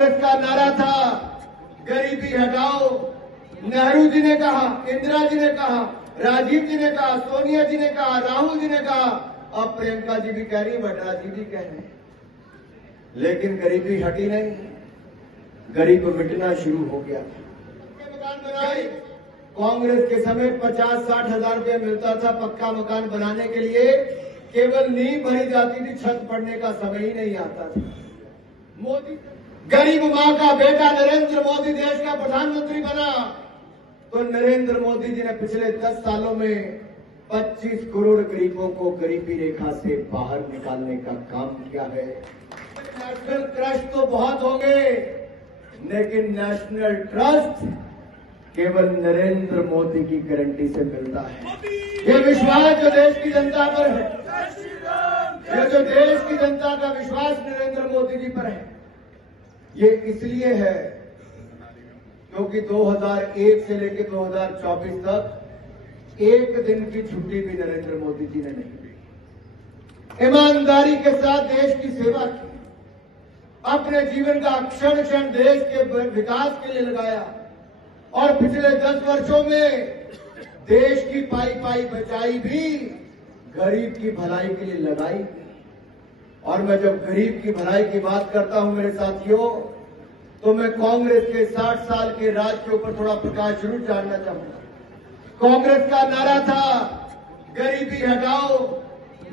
का नारा था गरीबी हटाओ। नेहरू जी ने कहा, इंदिरा जी ने कहा, राजीव जी ने कहा, सोनिया जी ने कहा, राहुल जी ने कहा, अब प्रियंका जी भी कह रही, वड्रा जी भी कह रहे हैं, लेकिन गरीबी हटी नहीं, गरीब मिटना शुरू हो गया। मकान बनाए, कांग्रेस के समय 50-60 हजार रुपया मिलता था पक्का मकान बनाने के लिए, केवल नींव भरी जाती थी, छत पड़ने का समय ही नहीं आता था। मोदी गरीब मां का बेटा नरेंद्र मोदी देश का प्रधानमंत्री बना, तो नरेंद्र मोदी जी ने पिछले 10 सालों में 25 करोड़ गरीबों को गरीबी रेखा से बाहर निकालने का काम किया है। नेशनल ट्रस्ट तो बहुत होंगे, लेकिन नेशनल ट्रस्ट केवल नरेंद्र मोदी की गारंटी से मिलता है। ये विश्वास जो देश की जनता पर है, ये जो देश की जनता का विश्वास नरेंद्र मोदी जी पर है, ये इसलिए है क्योंकि 2001 से लेकर 2024 तक एक दिन की छुट्टी भी नरेंद्र मोदी जी ने नहीं दी। ईमानदारी के साथ देश की सेवा की, अपने जीवन का क्षण क्षण देश के विकास के लिए लगाया, और पिछले 10 वर्षों में देश की पाई पाई बचाई भी गरीब की भलाई के लिए लगाई। और मैं जब गरीब की भलाई की बात करता हूं मेरे साथियों, तो मैं कांग्रेस के 60 साल के राज के ऊपर थोड़ा प्रकाश जरूर डालना चाहूंगा। कांग्रेस का नारा था गरीबी हटाओ।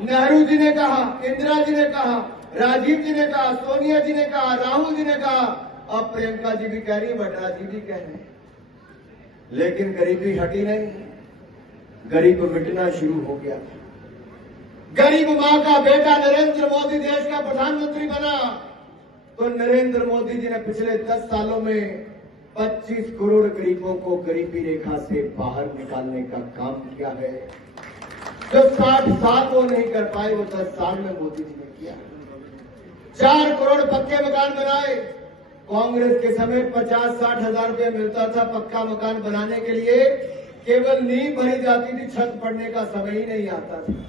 नेहरू जी ने कहा, इंदिरा जी ने कहा, राजीव जी ने कहा, सोनिया जी ने कहा, राहुल जी ने कहा, अब प्रियंका जी भी कह रही, वड्रा जी भी कह रहे हैं, लेकिन गरीबी हटी नहीं, गरीब मिटना शुरू हो गया। गरीब मां का बेटा नरेंद्र मोदी देश का प्रधानमंत्री बना, तो नरेंद्र मोदी जी ने पिछले 10 सालों में 25 करोड़ गरीबों को गरीबी रेखा से बाहर निकालने का काम किया है। जो 60 साल वो नहीं कर पाए, वो 10 साल में मोदी जी ने किया। 4 करोड़ पक्के मकान बनाए। कांग्रेस के समय 50-60 हजार रुपया मिलता था पक्का मकान बनाने के लिए, केवल नींव भरी जाती थी, छत पड़ने का समय ही नहीं आता था।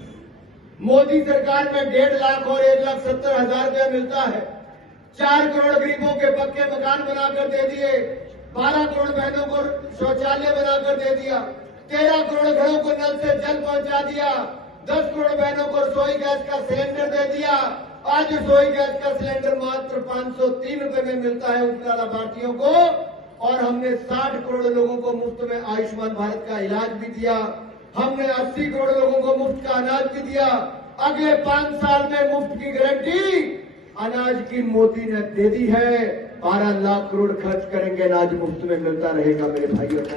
मोदी सरकार में 1.5 लाख और 1,70,000 रुपया मिलता है। 4 करोड़ गरीबों के पक्के मकान बनाकर दे दिए, 12 करोड़ बहनों को शौचालय बनाकर दे दिया, 13 करोड़ घरों को नल से जल पहुंचा दिया, 10 करोड़ बहनों को रसोई गैस का सिलेंडर दे दिया। आज रसोई गैस का सिलेंडर मात्र 503 रुपए में मिलता है उनका लाभार्थियों को, और हमने 60 करोड़ लोगों को मुफ्त में आयुष्मान भारत का इलाज भी दिया। हमने 80 करोड़ लोगों को मुफ्त का अनाज भी दिया। अगले 5 साल में मुफ्त की गारंटी अनाज की मोदी ने दे दी है। 12 लाख करोड़ खर्च करेंगे, अनाज मुफ्त में मिलता रहेगा मेरे भाइयों को।